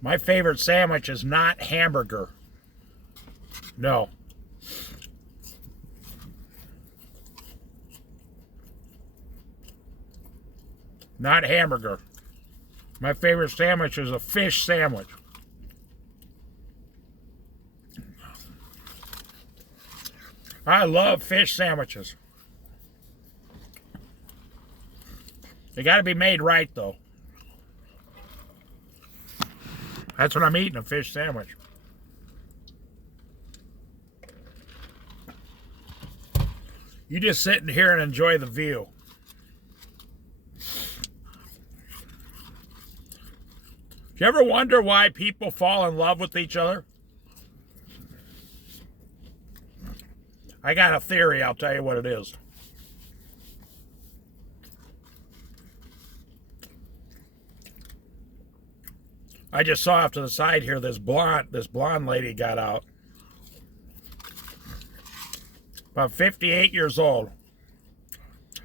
My favorite sandwich is not hamburger. No. Not hamburger. My favorite sandwich is a fish sandwich. I love fish sandwiches. They got to be made right, though. That's what I'm eating, a fish sandwich. You just sit in here and enjoy the view. Do you ever wonder why people fall in love with each other? I got a theory, I'll tell you what it is. I just saw off to the side here this blonde lady got out. About 58 years old.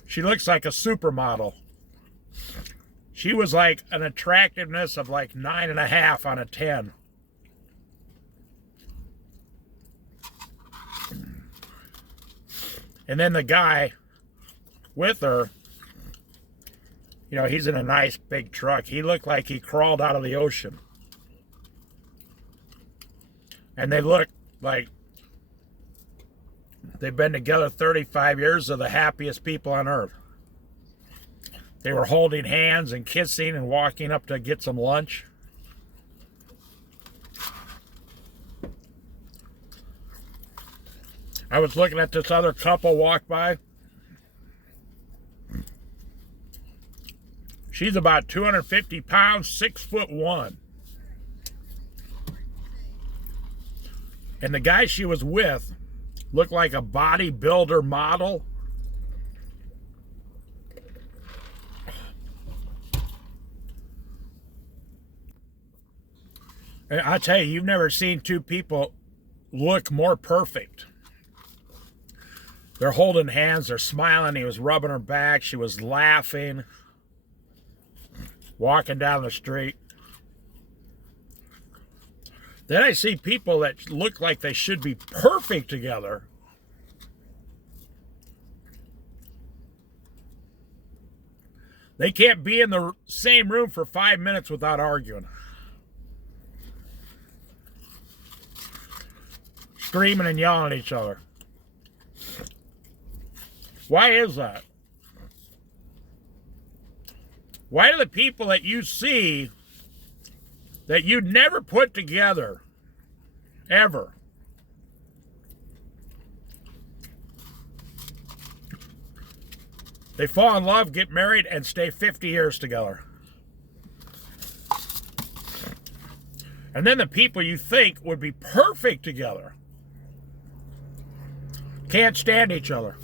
She looks like a supermodel. She was like an attractiveness of like 9.5 on a 10. And then the guy with her, you know, he's in a nice big truck. He looked like he crawled out of the ocean. And they look like they've been together 35 years. They're the happiest people on earth. They were holding hands and kissing and walking up to get some lunch. I was looking at this other couple walk by. She's about 250 pounds, 6'1". And the guy she was with looked like a bodybuilder model. And I tell you, you've never seen two people look more perfect. They're holding hands, they're smiling. He was rubbing her back, she was laughing, walking down the street. Then I see people that look like they should be perfect together. They can't be in the same room for 5 minutes without arguing. Screaming and yelling at each other. Why is that? Why do the people that you see that you'd never put together, ever, they fall in love, get married, and stay 50 years together? And then the people you think would be perfect together can't stand each other.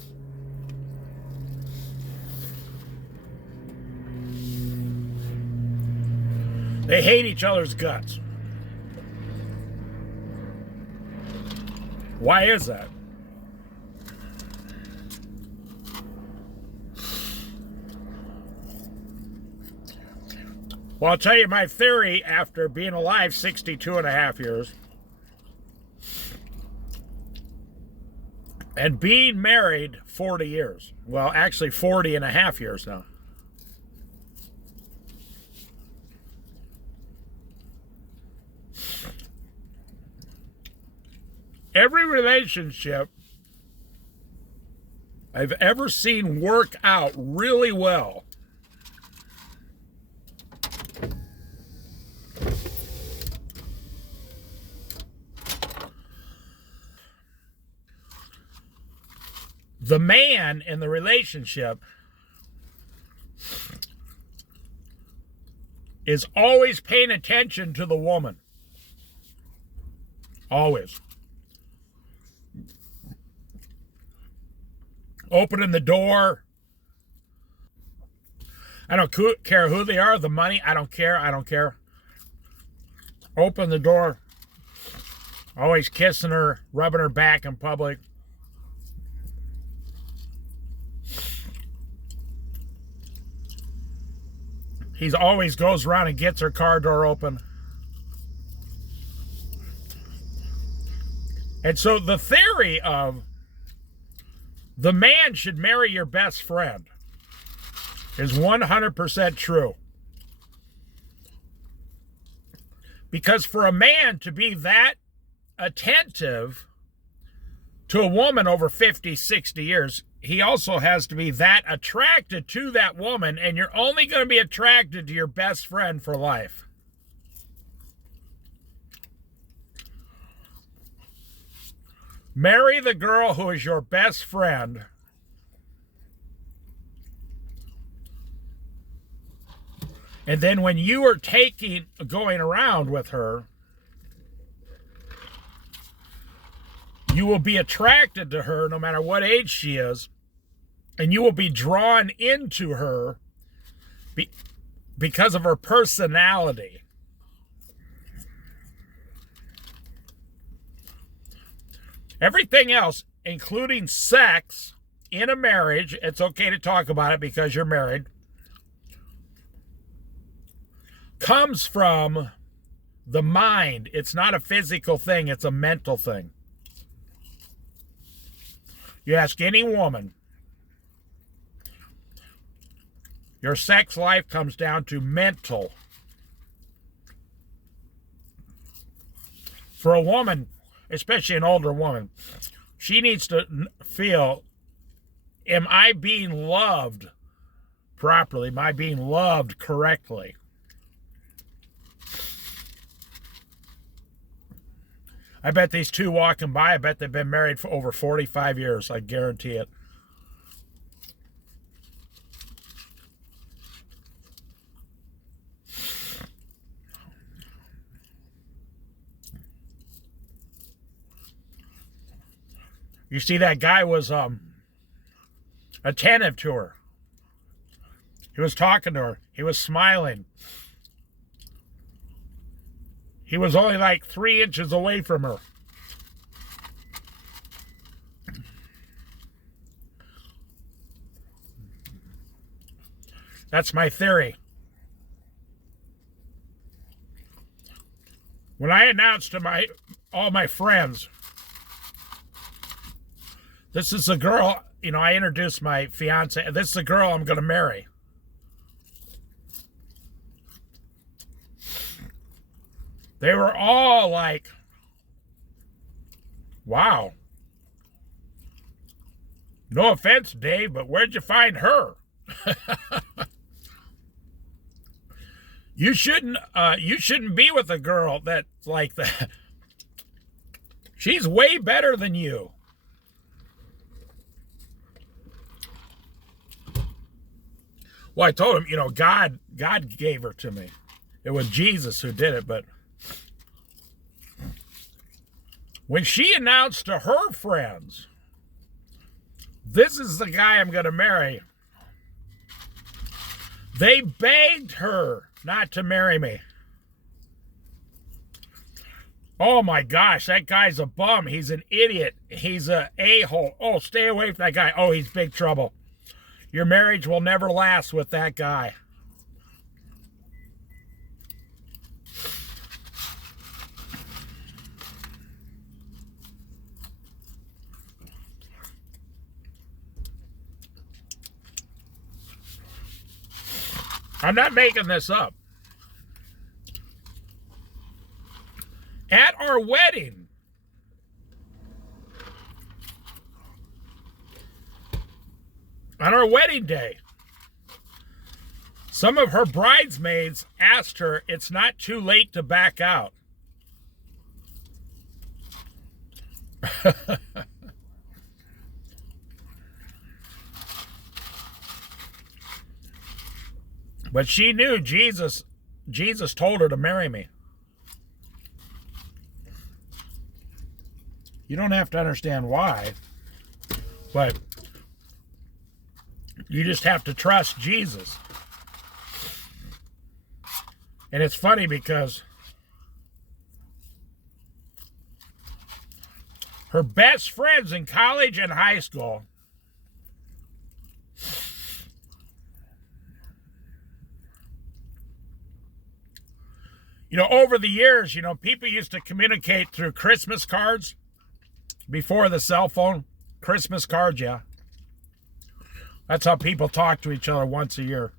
They hate each other's guts. Why is that? Well, I'll tell you my theory after being alive 62.5 years and being married 40 years. Well, actually 40.5 years now. Every relationship I've ever seen work out really well the man in the relationship is always paying attention to the woman. Always. Opening the door. I don't care who they are, the money, I don't care. Open the door. Always kissing her, rubbing her back in public. He always goes around and gets her car door open. And so the theory of the man should marry your best friend is 100% true. Because for a man to be that attentive to a woman over 50, 60 years, he also has to be that attracted to that woman, and you're only going to be attracted to your best friend for life. Marry the girl who is your best friend. And then when you are going around with her, you will be attracted to her no matter what age she is, and you will be drawn into her because of her personality. Everything else, including sex in a marriage, it's okay to talk about it because you're married, comes from the mind. It's not a physical thing, it's a mental thing. You ask any woman, your sex life comes down to mental. For a woman, especially an older woman, she needs to feel, am I being loved properly? Am I being loved correctly? I bet these two walking by, I bet they've been married for over 45 years. I guarantee it. You see, that guy was attentive to her. He was talking to her. He was smiling. He was only like 3 inches away from her. That's my theory. When I announced to all my friends, this is the girl, I introduced my fiance, this is the girl I'm going to marry. They were all like, wow. No offense, Dave, but where'd you find her? You shouldn't be with a girl that's like that. She's way better than you. Well, I told him, God gave her to me. It was Jesus who did it, but when she announced to her friends, this is the guy I'm going to marry, they begged her not to marry me. Oh my gosh, that guy's a bum. He's an idiot. He's a a-hole. Oh, stay away from that guy. Oh, he's big trouble. Your marriage will never last with that guy. I'm not making this up. At our wedding, on our wedding day, some of her bridesmaids asked her, it's not too late to back out. But she knew Jesus told her to marry me. You don't have to understand why, but you just have to trust Jesus. And it's funny because her best friends in college and high school over the years, people used to communicate through Christmas cards. before the cell phone, Christmas cards, yeah. That's how people talk to each other once a year.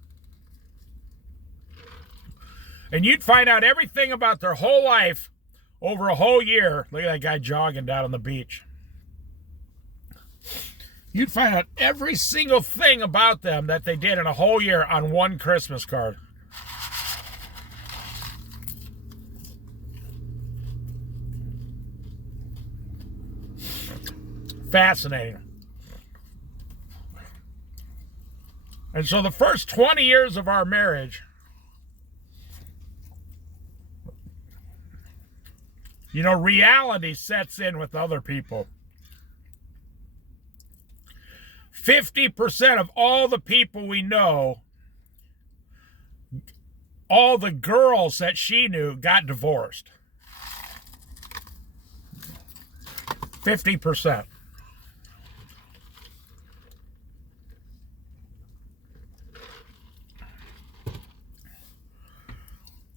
And you'd find out everything about their whole life over a whole year. Look at that guy jogging down on the beach. You'd find out every single thing about them that they did in a whole year on one Christmas card. Fascinating. And so the first 20 years of our marriage, you know, reality sets in with other people. 50% of all the people we know, all the girls that she knew got divorced. 50%.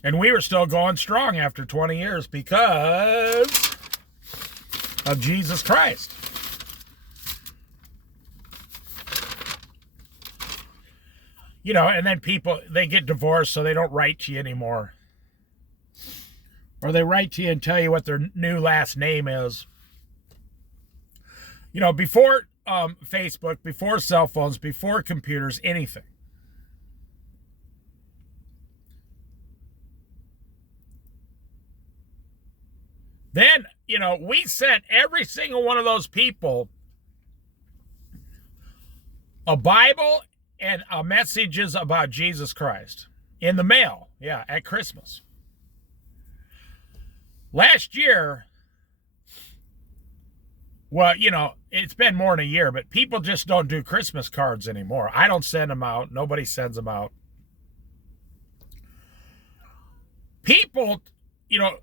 And we were still going strong after 20 years because of Jesus Christ. You know, and then people, they get divorced so they don't write to you anymore. Or they write to you and tell you what their new last name is. You know, before Facebook, before cell phones, before computers, anything. Then, you know, we sent every single one of those people a Bible and messages about Jesus Christ in the mail, yeah, at Christmas. Last year, well, you know, it's been more than a year, but people just don't do Christmas cards anymore. I don't send them out. Nobody sends them out. People, you know,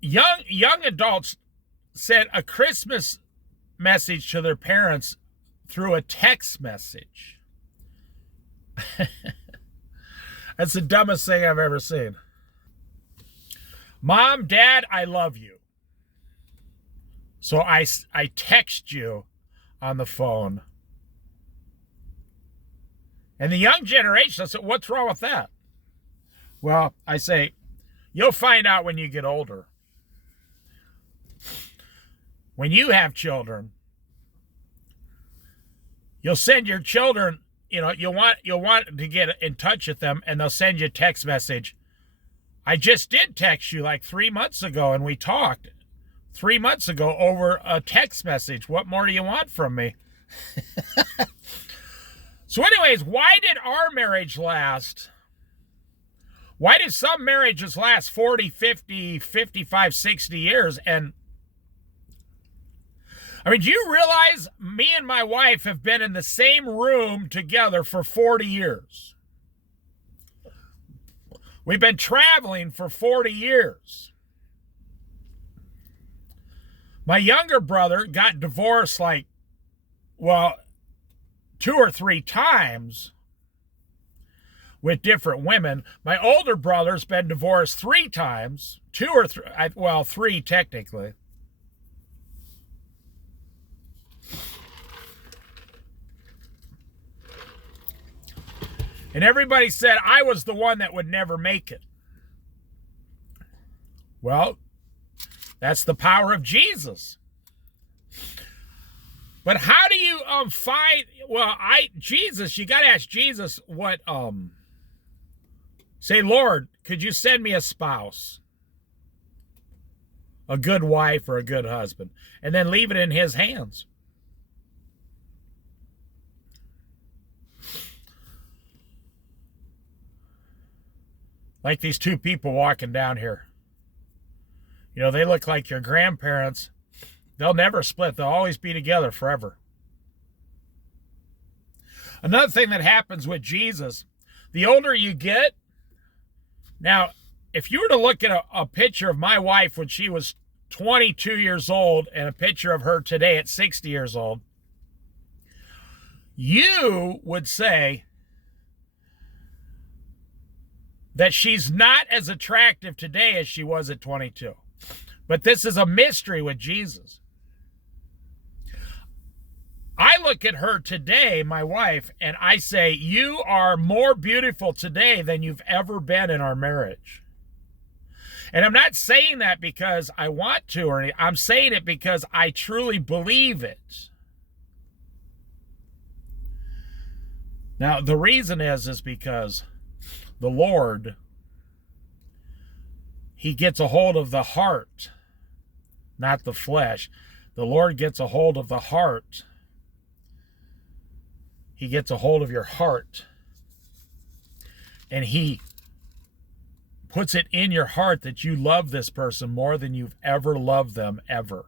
young adults sent a Christmas message to their parents through a text message. That's the dumbest thing I've ever seen. Mom, Dad, I love you. So I text you on the phone. And the young generation, I said, what's wrong with that? Well, I say, you'll find out when you get older. When you have children, you'll send your children, you know, you'll want to get in touch with them, and they'll send you a text message. I just did text you like 3 months ago, and we talked 3 months ago over a text message. What more do you want from me? So anyways, why did our marriage last? Why did some marriages last 40, 50, 55, 60 years? And I mean, do you realize me and my wife have been in the same room together for 40 years? We've been traveling for 40 years. My younger brother got divorced like, well, 2 or 3 times with different women. My older brother's been divorced 3 times, 2 or 3, well, 3 technically. And everybody said I was the one that would never make it. Well, that's the power of Jesus. But how do you find, well, Jesus, you got to ask Jesus what, say, Lord, could you send me a spouse? A good wife or a good husband? And then leave it in his hands. Like these 2 people walking down here. You know, they look like your grandparents. They'll never split. They'll always be together forever. Another thing that happens with Jesus, the older you get, now, if you were to look at a picture of my wife when she was 22 years old and a picture of her today at 60 years old, you would say that she's not as attractive today as she was at 22. But this is a mystery with Jesus. I look at her today, my wife, and I say, you are more beautiful today than you've ever been in our marriage. And I'm not saying that because I want to, or I'm saying it because I truly believe it. Now, the reason is because the Lord, He gets a hold of the heart, not the flesh. The Lord gets a hold of the heart. He gets a hold of your heart. And He puts it in your heart that you love this person more than you've ever loved them, ever.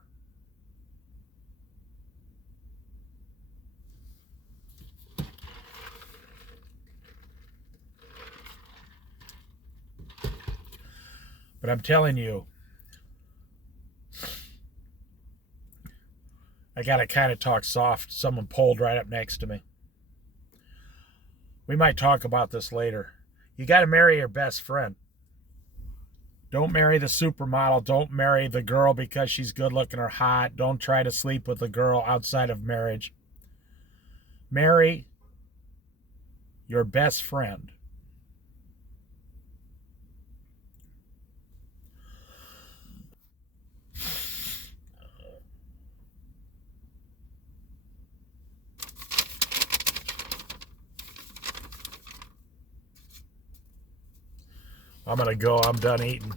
But I'm telling you, I got to kind of talk soft. Someone pulled right up next to me. We might talk about this later. You got to marry your best friend. Don't marry the supermodel. Don't marry the girl because she's good looking or hot. Don't try to sleep with a girl outside of marriage. Marry your best friend. I'm going to go. I'm done eating.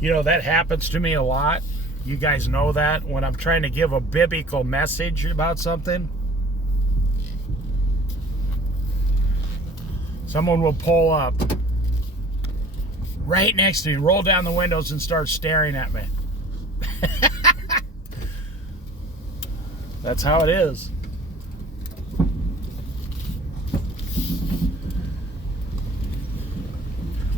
You know, that happens to me a lot. You guys know that when I'm trying to give a biblical message about something, someone will pull up right next to me, roll down the windows and start staring at me. That's how it is.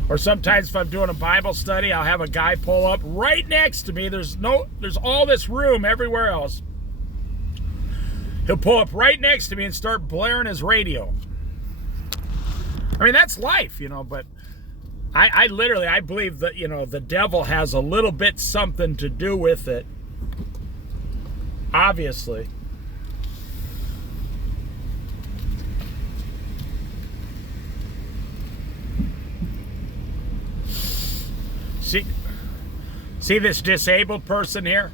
Or sometimes if I'm doing a Bible study, I'll have a guy pull up right next to me. There's all this room everywhere else. He'll pull up right next to me and start blaring his radio. I mean, that's life, you know, but I literally believe that, you know, the devil has a little bit something to do with it. Obviously. See this disabled person here?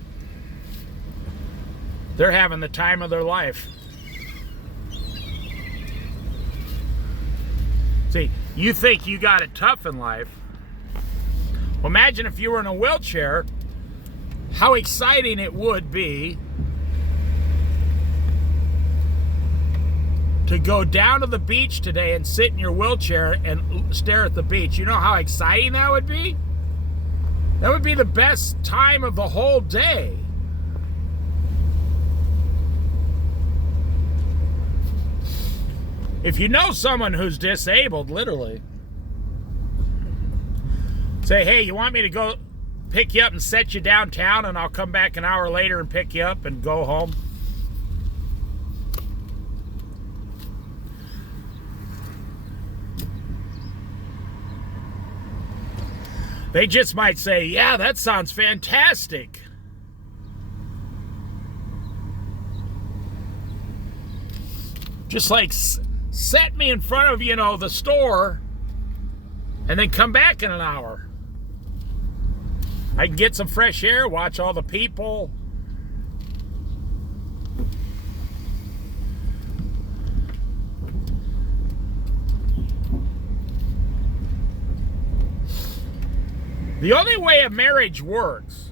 They're having the time of their life. See, you think you got it tough in life. Well, imagine if you were in a wheelchair, how exciting it would be to go down to the beach today and sit in your wheelchair and stare at the beach. You know how exciting that would be? That would be the best time of the whole day. If you know someone who's disabled, literally, say, hey, you want me to go pick you up and set you downtown and I'll come back an hour later and pick you up and go home? They just might say, yeah, that sounds fantastic. Just like set me in front of, you know, the store and then come back in an hour. I can get some fresh air, watch all the people. The only way a marriage works,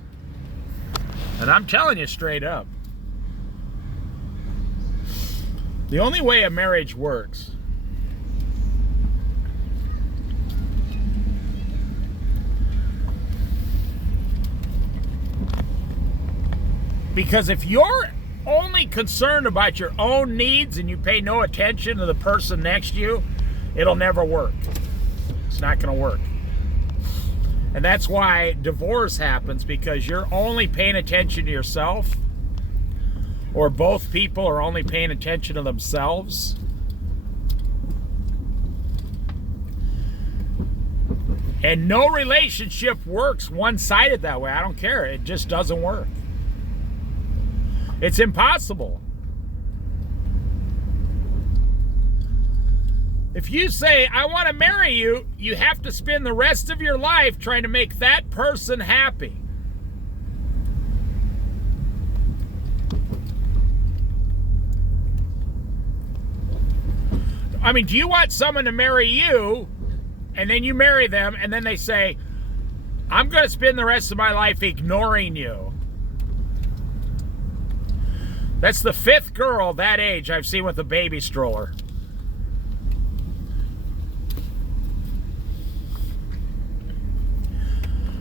and I'm telling you straight up, the only way a marriage works because if you're only concerned about your own needs and you pay no attention to the person next to you, it'll never work. It's not going to work. And that's why divorce happens, because you're only paying attention to yourself, or both people are only paying attention to themselves. And no relationship works one-sided that way. I don't care. It just doesn't work. It's impossible. If you say, I want to marry you, you have to spend the rest of your life trying to make that person happy. I mean, do you want someone to marry you, and then you marry them, and then they say, I'm going to spend the rest of my life ignoring you? That's the 5th girl that age I've seen with a baby stroller.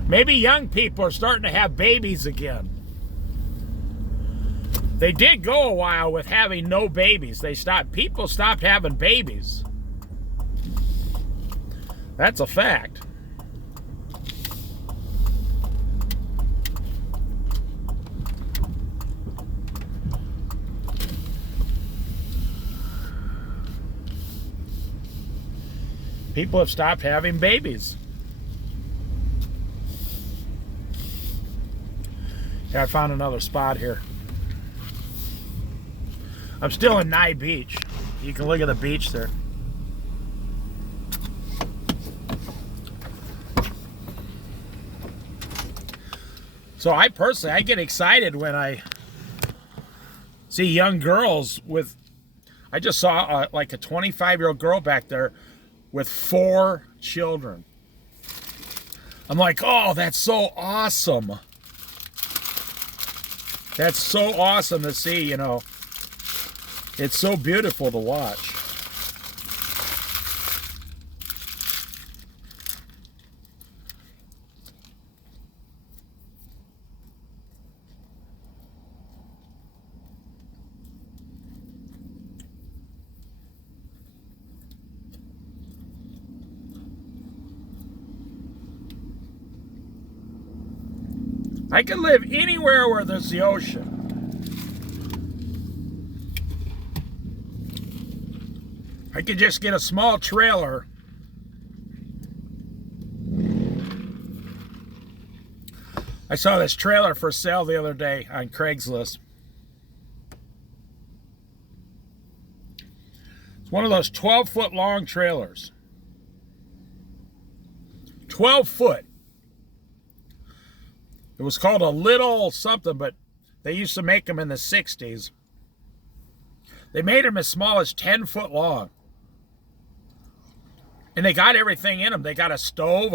Maybe young people are starting to have babies again. They did go a while with having no babies. People stopped having babies. That's a fact. People have stopped having babies. Yeah, I found another spot here. I'm still in Nye Beach. You can look at the beach there. So I get excited when I see young girls with, I just saw like a 25-year-old girl back there with 4 children. I'm like, oh, that's so awesome. That's so awesome to see, you know. It's so beautiful to watch. I can live anywhere where there's the ocean. I could just get a small trailer. I saw this trailer for sale the other day on Craigslist. It's one of those 12-foot long trailers. 12 foot. It was called a little something, but they used to make them in the 60s. They made them as small as 10 foot long. And they got everything in them. They got a stove,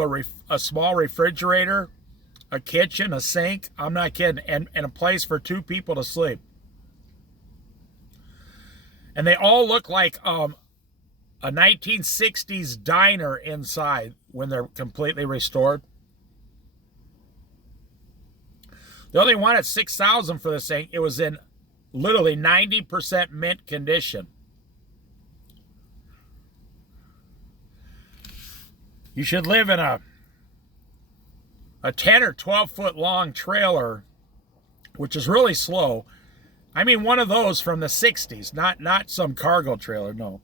a small refrigerator, a kitchen, a sink. I'm not kidding. And a place for 2 people to sleep. And they all look like a 1960s diner inside when they're completely restored. They only wanted $6,000 for this thing. It was in literally 90% mint condition. You should live in a 10 or 12 foot long trailer, which is really slow. I mean, one of those from the 60s, not some cargo trailer, no.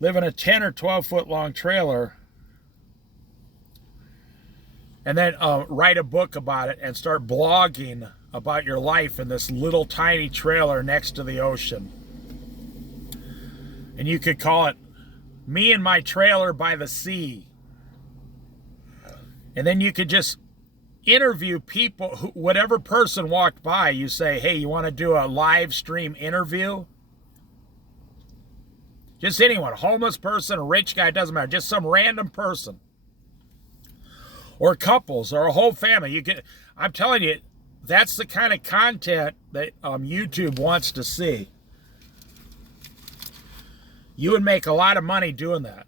Live in a 10 or 12 foot long trailer, and then write a book about it and start blogging about your life in this little tiny trailer next to the ocean. And you could call it Me and My Trailer by the Sea. And then you could just interview people, whatever person walked by, you say, hey, you want to do a live stream interview? Just anyone, a homeless person, a rich guy, it doesn't matter, just some random person. Or couples, or a whole family. I'm telling you, that's the kind of content that YouTube wants to see. You would make a lot of money doing that.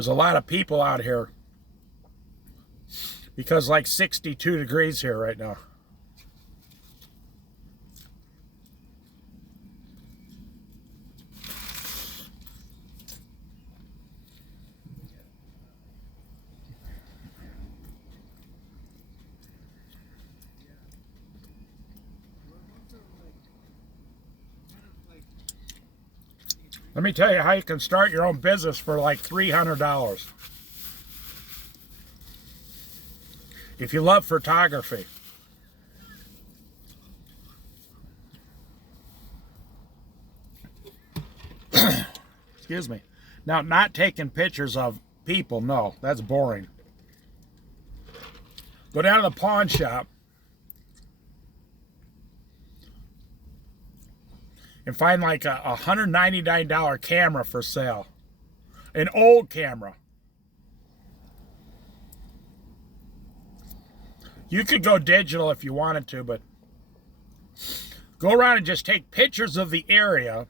There's a lot of people out here because like 62 degrees here right now. Let me tell you how you can start your own business for like $300. If you love photography. Excuse me. Now, not taking pictures of people, no, that's boring. Go down to the pawn shop and find like a $199 camera for sale. An old camera. You could go digital if you wanted to, but go around and just take pictures of the area.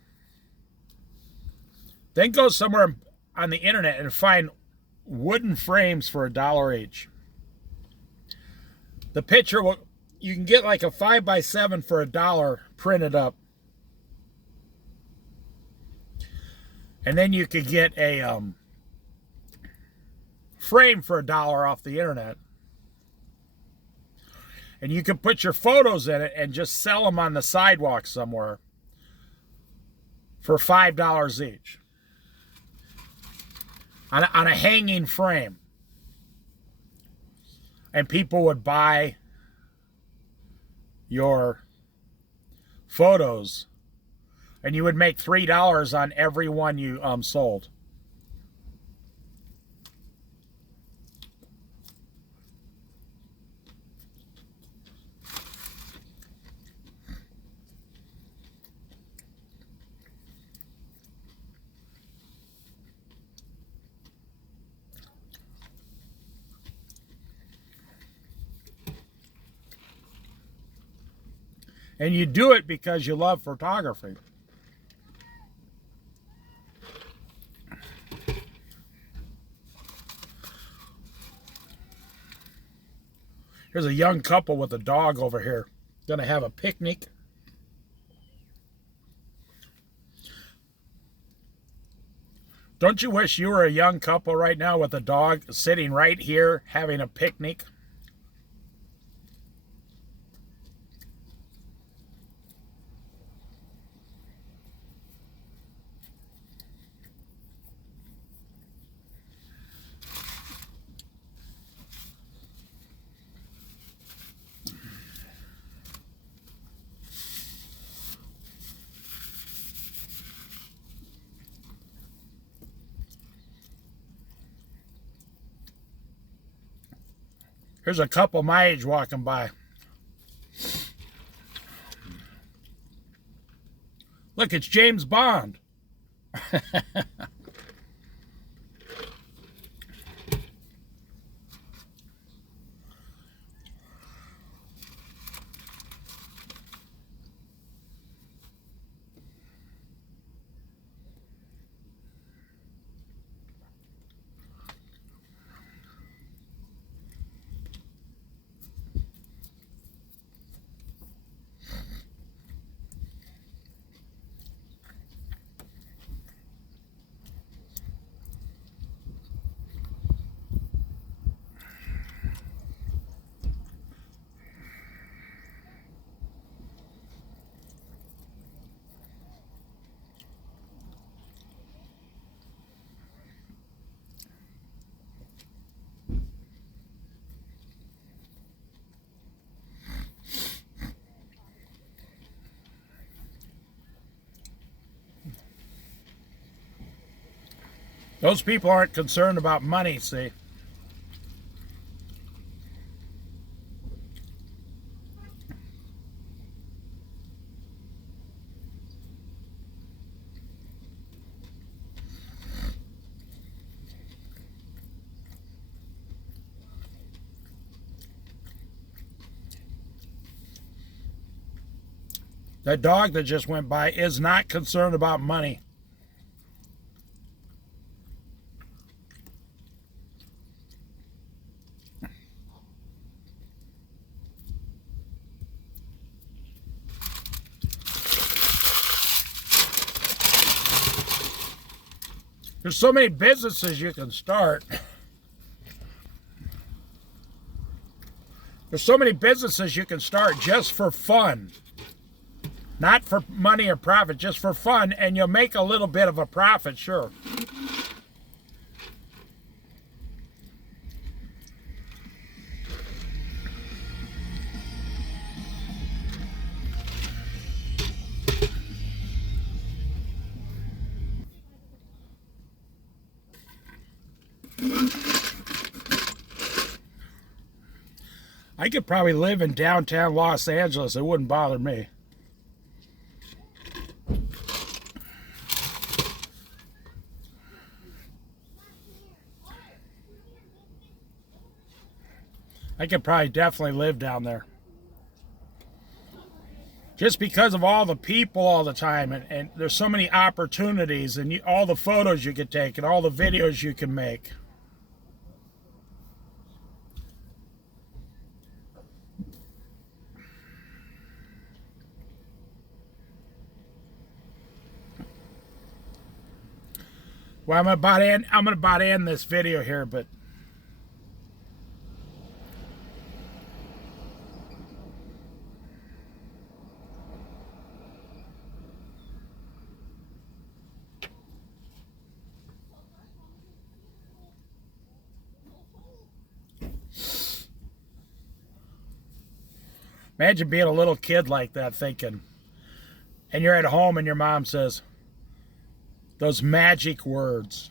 Then go somewhere on the internet and find wooden frames for $1 each. The picture, you can get like a 5x7 for $1 printed up. And then you could get a frame for $1 off the internet. And you can put your photos in it and just sell them on the sidewalk somewhere for $5 each. On a hanging frame. And people would buy your photos. And you would make $3 on every one you sold. And you do it because you love photography. Here's a young couple with a dog over here. Gonna have a picnic. Don't you wish you were a young couple right now with a dog sitting right here having a picnic? Here's a couple my age walking by. Look, it's James Bond. Those people aren't concerned about money, see? That dog that just went by is not concerned about money. There's so many businesses you can start. There's so many businesses you can start just for fun. Not for money or profit, just for fun, and you'll make a little bit of a profit, sure. I could probably live in downtown Los Angeles. It wouldn't bother me. I could probably definitely live down there. Just because of all the people all the time, and there's so many opportunities, and all the photos you could take and all the videos you can make. Well, I'm about to end this video here, but imagine being a little kid like that thinking, and you're at home and your mom says those magic words.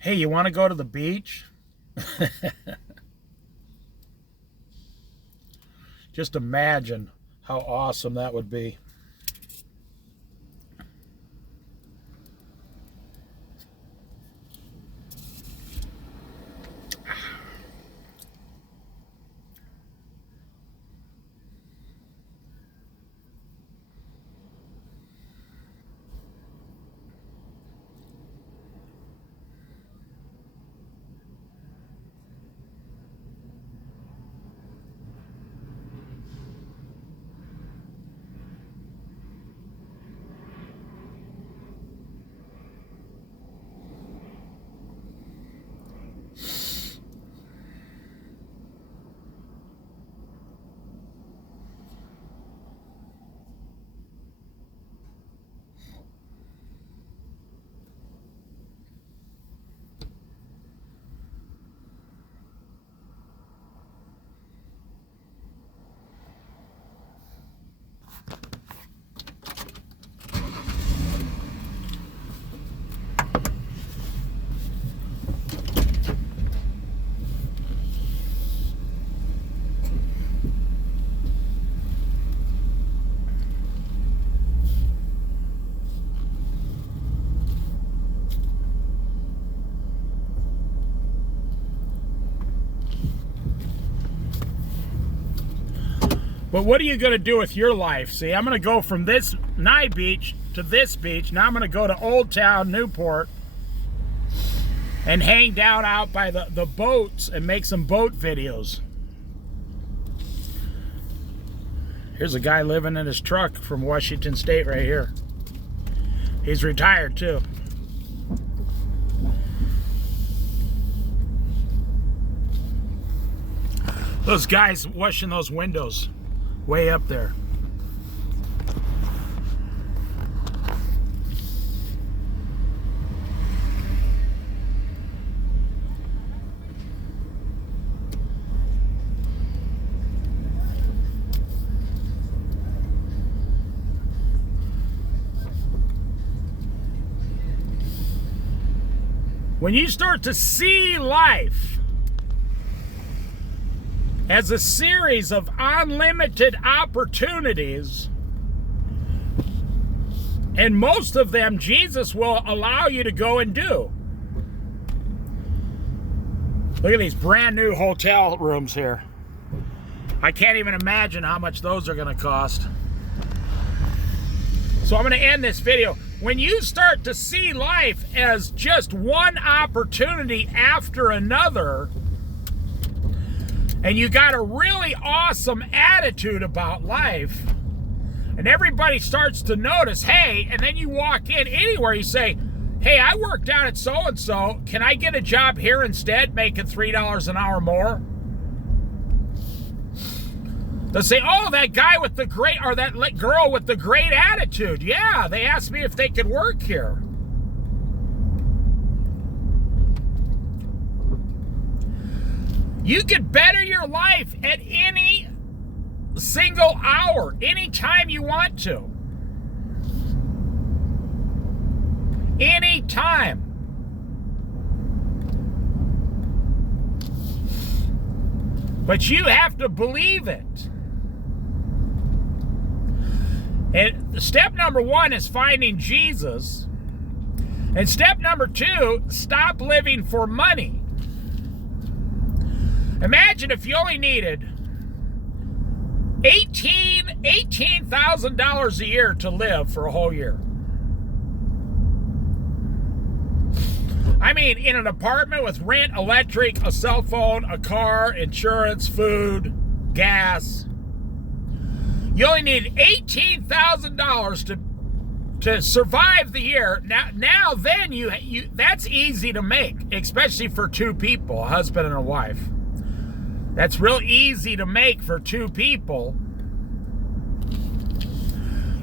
Hey, you want to go to the beach? Just imagine how awesome that would be. But what are you going to do with your life? See, I'm going to go from this Nye Beach to this beach. Now I'm going to go to Old Town, Newport, and hang down out by the boats and make some boat videos. Here's a guy living in his truck from Washington State right here. He's retired too. Those guys washing those windows way up there. When you start to see life as a series of unlimited opportunities, and most of them Jesus will allow you to go and do. Look at these brand new hotel rooms here. I can't even imagine how much those are going to cost. So I'm going to end this video. When you start to see life as just one opportunity after another, and you got a really awesome attitude about life, And everybody starts to notice, hey, and then you walk in anywhere, you say, hey, I work down at so-and-so. Can I get a job here instead, making $3 an hour more? They'll say, oh, that guy with the great, or that girl with the great attitude. Yeah, they asked me if they could work here. You could better your life at any single hour, anytime you want to. Anytime. But you have to believe it. And step number 1 is finding Jesus. And step number 2, stop living for money. Imagine if you only needed $18,000 a year to live for a whole year. I mean, in an apartment with rent, electric, a cell phone, a car, insurance, food, gas. You only need $18,000 to survive the year. Now then you that's easy to make, especially for 2 people, a husband and a wife. That's real easy to make for 2 people.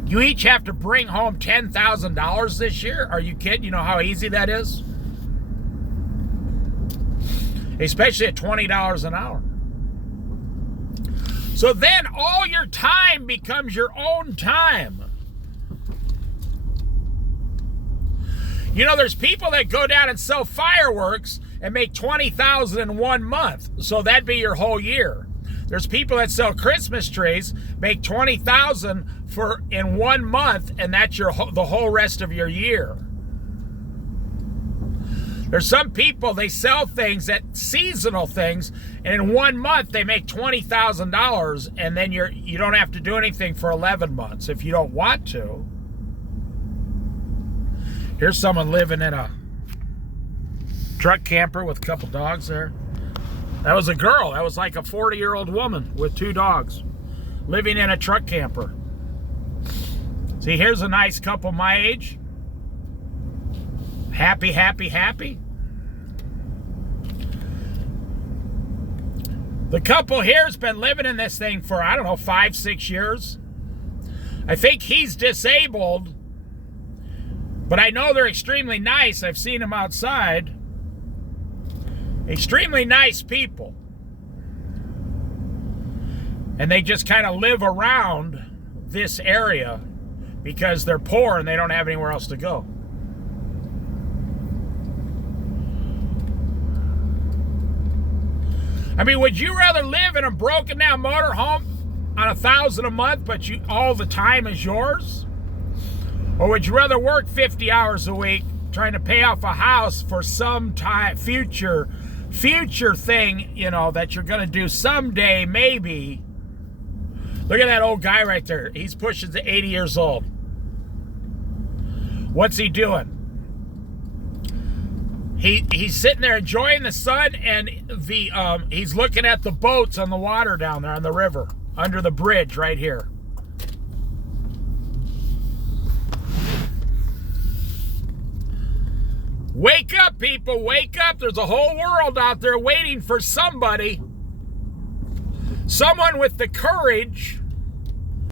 You each have to bring home $10,000 this year. Are you kidding? You know how easy that is? Especially at $20 an hour. So then all your time becomes your own time. You know, there's people that go down and sell fireworks and make $20,000 in 1 month. So that'd be your whole year. There's people that sell Christmas trees, make $20,000 in 1 month, and that's the whole rest of your year. There's some people, they sell things, seasonal things, and in 1 month they make $20,000, and then you don't have to do anything for 11 months if you don't want to. Here's someone living in a truck camper with a couple dogs there. That was a girl. That was like a 40-year-old woman with 2 dogs living in a truck camper. See, here's a nice couple my age. Happy, happy, happy. The couple here's been living in this thing for, I don't know, 5-6 years. I think he's disabled, but I know they're extremely nice. I've seen them outside. Extremely nice people. And they just kind of live around this area because they're poor and they don't have anywhere else to go. I mean, would you rather live in a broken down motorhome on $1,000 a month, but all the time is yours? Or would you rather work 50 hours a week trying to pay off a house for some time, future thing, you know, that you're going to do someday, maybe? Look at that old guy right there. He's pushing to 80 years old. What's he doing? He's sitting there enjoying the sun, and he's looking at the boats on the water down there on the river, under the bridge right here. Wake up, people, wake up. There's a whole world out there waiting for somebody. Someone with the courage